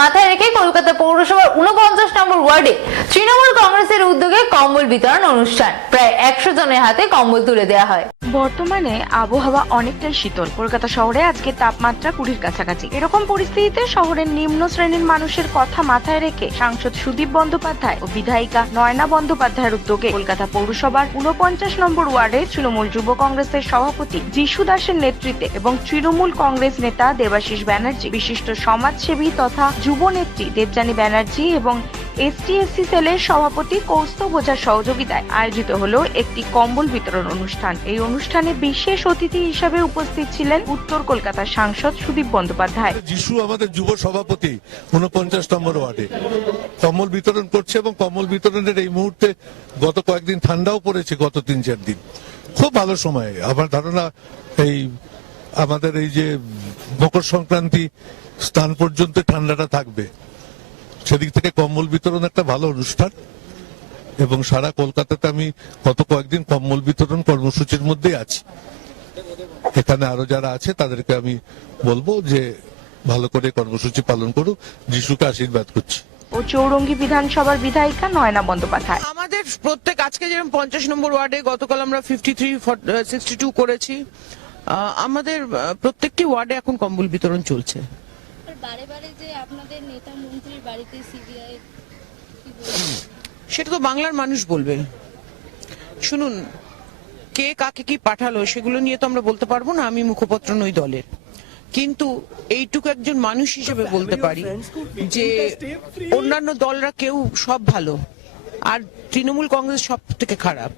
মাথায় রেখে কলকাতা পৌরসভার উনপঞ্চাশ নম্বর ওয়ার্ডে তৃণমূল কংগ্রেসের উদ্যোগে কম্বল বিতরণ অনুষ্ঠান। প্রায় একশো জনের হাতে কম্বল তুলে দেওয়া হয়। বর্তমানে আবহাওয়া অনেকটাই শীতল। কলকাতা শহরে আজকে তাপমাত্রা কুড়ির কাছাকাছি। এরকম পরিস্থিতিতে শহরের নিম্ন শ্রেণির মানুষের কথা মাথায় রেখে সাংসদ সুদীপ বন্দ্যোপাধ্যায় ও বিধায়িকা নয়না বন্দ্যোপাধ্যায়ের উদ্যোগে কলকাতা পৌরসভার উনপঞ্চাশ নম্বর ওয়ার্ডে তৃণমূল যুব কংগ্রেসের সভাপতি যিশু দাসের নেতৃত্বে এবং তৃণমূল কংগ্রেস নেতা দেবাশিস ব্যানার্জি, বিশিষ্ট সমাজসেবী তথা যুব নেত্রী দেবযানী ব্যানার্জি এবং এসটিএসসি সেলের সভাপতি কৌস্তব ওঝার সহযোগিতায় আয়োজিত হলো একটি কম্বল বিতরণ অনুষ্ঠান। এই অনুষ্ঠানে বিশেষ অতিথি হিসাবে উপস্থিত ছিলেন উত্তর কলকাতার সাংসদ সুদীপ বন্দ্যোপাধ্যায়। যিশু আমাদের যুব সভাপতি উনপঞ্চাশ নম্বর ওয়ার্ডে। কম্বল বিতরণ করছে এবং কম্বল বিতরণের এই মুহূর্তে গত কয়েকদিন ঠান্ডাও পড়েছে গত তিন চার দিন। খুব ভালো সময়। আমার ধারণা এই আমাদের এই যে মকর সংক্রান্তি স্থান পর্যন্ত ঠান্ডাটা থাকবে। সেদিক থেকে কম্বল বিতরণ একটা ভালো অনুষ্ঠান। এবং সারা কলকাতাতে আমি গত কয়েকদিন কম্বল বিতরণ কর্মসূচির মধ্যেই আছি। এখানে আরও যারা আছে তাদেরকে আমি বলব যে ভালো করে কর্মসূচি পালন করুক যিশুকে আশীর্বাদ করছি। ও চৌরঙ্গী বিধানসভার বিধায়িকা নয়না বন্দ্যোপাধ্যায়। আমাদের প্রত্যেক আজকে যেরকম পঞ্চাশ নম্বর ওয়ার্ডে গতকাল আমরা ফিফটি থ্রি সিক্সটি টু করেছি। আহ, আমাদের প্রত্যেকটি ওয়ার্ডে এখন কম্বল বিতরণ চলছে। বারে বারে যে আপনাদের নেতা মন্ত্রীর বাড়িতে সিবিআই সেটা তো বাংলার মানুষ বলবে। শুনুন কে কাকে কি পাঠালো সেগুলো নিয়ে তো আমরা বলতে পারব না আমি মুখপত্র নই দলের। কিন্তু এইটুকু একজন মানুষ হিসেবে বলতে পারি যে অন্যান্য দলরা কেউ সব ভালো আর তৃণমূল কংগ্রেস সব থেকে খারাপ।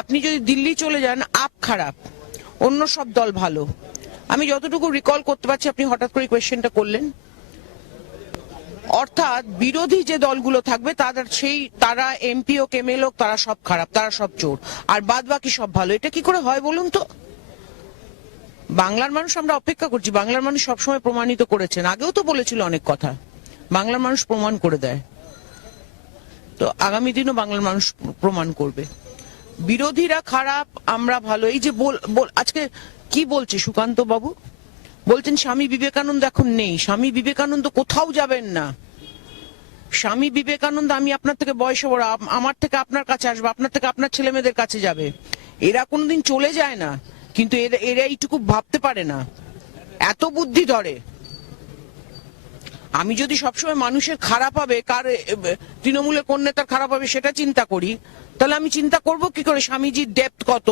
আপনি যদি দিল্লি চলে যান আপ খারাপ অন্য সব দল ভালো। আমি যতটুকু রিকল করতে পারছি, আপনি হঠাৎ করে কোয়েশ্চেনটা করলেন। অর্থাৎ বিরোধী যে দলগুলো থাকবে, তাদের সেই, তারা এমপি হোক এমএল হোক, তারা সব খারাপ, তারা সব চোর। আর বাদ বাকি সব ভালো। এটা কি করে হয় বলুন তো? বাংলার মানুষ আমরা অপেক্ষা করছি। বাংলার মানুষ সবসময় প্রমাণিত করেছেন। আগেও তো বলেছিল অনেক কথা। বাংলার মানুষ প্রমাণ করে দেয়। তো আগামী দিনও বাংলার মানুষ প্রমাণ করবে। বিরোধীরা খারাপ, আমরা ভালো। এই যে বল- আজকে কি বলছে সুকান্ত বাবু? বলছেন, স্বামী বিবেকানন্দ এখন নেই। স্বামী বিবেকানন্দ কোথাও যাবেন না। স্বামী বিবেকানন্দ, আমি আপনার থেকে বয়সে বড় আমার থেকে আপনার কাছে আসবে, আপনার থেকে আপনার ছেলে মেয়েদের কাছে যাবে। এরা কোনোদিন চলে যায় না, কিন্তু এরা এরা এইটুকু ভাবতে পারে না। এত বুদ্ধি ধরে। আমি যদি সবসময় মানুষের খারাপ হবে, কার তৃণমূলের কোন নেতার খারাপ হবে সেটা চিন্তা করি, তাহলে আমি চিন্তা করব কি করে? স্বামীজির ডেপথ কত?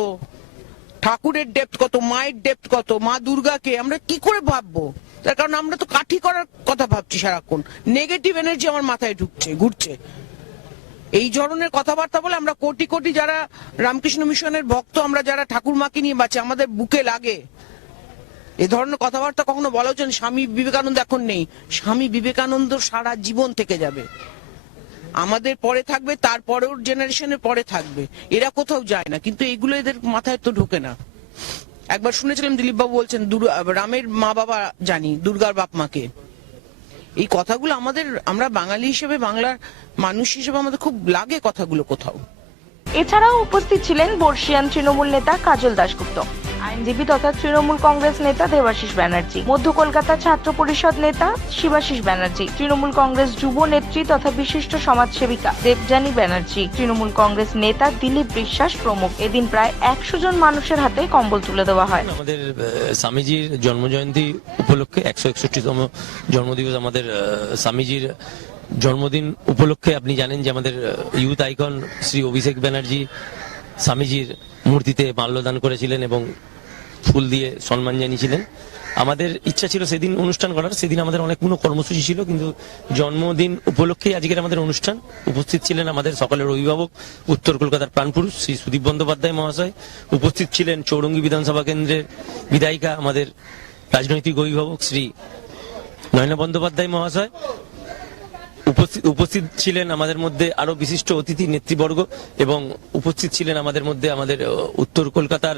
ঠাকুরের ডেপথ কত, মায়ের ডেপথ কত, মা দুর্গাকে আমরা কি করে ভাববো? তার কারণ আমরা তো কাঠি করার কথা ভাবছি সারাক্ষণ। নেগেটিভ এনার্জি আমার মাথায় ঢুকছে, ঘুরছে। এই ধরনের কথাবার্তা বলে আমরা কোটি কোটি যারা রামকৃষ্ণ মিশনের ভক্ত, আমরা যারা ঠাকুর মাকে নিয়ে বাঁচি, আমাদের বুকে লাগে। এ ধরনের কথাবার্তা কখনো বলা হচ্ছে স্বামী বিবেকানন্দ এখন নেই। স্বামী বিবেকানন্দ সারা জীবন থেকে যাবে। আমাদের পরে থাকবে তারপরেও জেনারেশনের পরে থাকবে। এরা কোথাও যায় না, কিন্তু এগুলো এদের মাথায় তো ঢোকে না। একবার শুনেছিলাম দিলীপ বাবু বলছেন রামের মা বাবা জানি, দুর্গার বাপ মাকে। এই কথাগুলো আমাদের, আমরা বাঙালি হিসেবে, বাংলার মানুষ হিসেবে আমাদের খুব লাগে কথাগুলো কোথাও। এছাড়াও উপস্থিত ছিলেন বর্ষিয়ান তৃণমূল নেতা কাজল দাশগুপ্ত। আইনজীবী তথা তৃণমূল কংগ্রেস নেতা দেবাশিস ব্যানার্জি, মধ্য কলকাতা ছাত্র পরিষদ নেতা শিবাশিস ব্যানার্জি, তৃণমূল কংগ্রেস যুব নেত্রী তথা বিশিষ্ট সমাজসেবিকা দেবযানী ব্যানার্জি, তৃণমূল কংগ্রেস নেতা দিলীপ বিশ্বাস প্রমুখ। এদিন প্রায় একশো জন মানুষের হাতে কম্বল তুলে দেওয়া হয়। আমাদের স্বামীজির জন্মজয়ন্তী উপলক্ষে, একশো একষট্টিতম জন্মদিবস আমাদের স্বামীজির জন্মদিন উপলক্ষে আপনি জানেন যে আমাদের ইউথ আইকন শ্রী অভিষেক ব্যানার্জি স্বামীজির মূর্তিতে মাল্যদান করেছিলেন এবং ফুল দিয়ে সম্মান জানিয়েছিলেন। আমাদের ইচ্ছা ছিল সেদিন অনুষ্ঠান করার। সেদিন আমাদের অনেকগুলো কর্মসূচি ছিল, কিন্তু জন্মদিন উপলক্ষেই আজকের আমাদের অনুষ্ঠান। উপস্থিত ছিলেন আমাদের সকলের অভিভাবক, উত্তর কলকাতার প্রাণপুরুষ শ্রী সুদীপ বন্দ্যোপাধ্যায় মহাশয়। উপস্থিত ছিলেন চৌরঙ্গী বিধানসভা কেন্দ্রের বিধায়িকা, আমাদের রাজনৈতিক অভিভাবক শ্রী নয়না বন্দ্যোপাধ্যায় মহাশয়। উপস্থিত ছিলেন আমাদের মধ্যে আরও বিশিষ্ট অতিথি নেতৃবর্গ এবং উপস্থিত ছিলেন আমাদের মধ্যে আমাদের উত্তর কলকাতার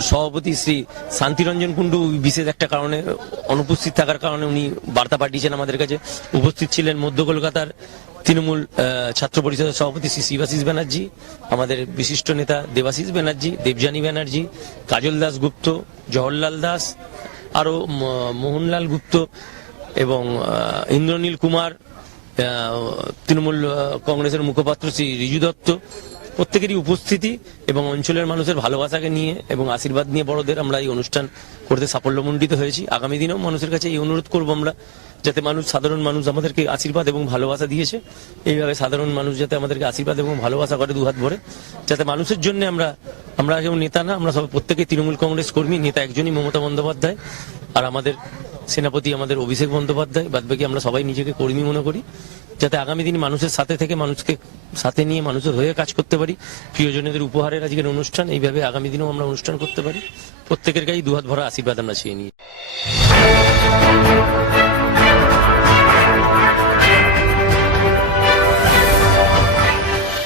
সভাপতি শ্রী শান্তিরঞ্জন কুণ্ডু, বিশেষ একটা কারণে, অনুপস্থিত থাকার কারণে উনি বার্তা পাঠিয়েছেন আমাদের কাছে। উপস্থিত ছিলেন মধ্য কলকাতার তৃণমূল ছাত্র পরিষদের সভাপতি শ্রী শিবাশিস ব্যানার্জি, আমাদের বিশিষ্ট নেতা দেবাশিস ব্যানার্জি, দেবযানী ব্যানার্জি, কাজল দাস গুপ্ত, জওহরলাল দাস, আরও, ম- মোহনলাল গুপ্ত এবং ইন্দ্রনীল কুমার তৃণমূল কংগ্রেসের মুখপাত্র শ্রী রিজু দত্ত, প্রত্যেকেরই উপস্থিতি এবং অঞ্চলের মানুষের ভালোবাসাকে নিয়ে এবং আশীর্বাদ নিয়ে বড়দের আমরা এই অনুষ্ঠান করতে সাফল্যমণ্ডিত হয়েছি। আগামী দিনেও মানুষের কাছে এই অনুরোধ করব আমরা, যাতে মানুষ, সাধারণ মানুষ আমাদেরকে আশীর্বাদ এবং ভালোবাসা দিয়েছে। এইভাবে সাধারণ মানুষ যাতে আমাদেরকে আশীর্বাদ এবং ভালোবাসা করে দুহাত ভরে, যাতে মানুষের জন্য আমরা আমরা কেউ নেতা না, আমরা সব প্রত্যেকে তৃণমূল কংগ্রেস কর্মী, নেতা একজনই মমতা বন্দ্যোপাধ্যায়। আর আমাদের সেনাপতি, আমাদের অভিষেক বন্দ্যোপাধ্যায়, বাদবাকি আমরা সবাই নিজেকে কর্মী মনে করি, যাতে আগামী দিনে মানুষের সাথে থেকে মানুষকে সাথে নিয়ে মানুষের হয়ে কাজ করতে পারি। প্রিয়জনেদের উপহারের আজকের অনুষ্ঠান, এইভাবে আগামী দিনেও আমরা অনুষ্ঠান করতে পারি। প্রত্যেকের কাছেই দুহাত ভরা আশীর্বাদ আমরা চেয়ে নিই।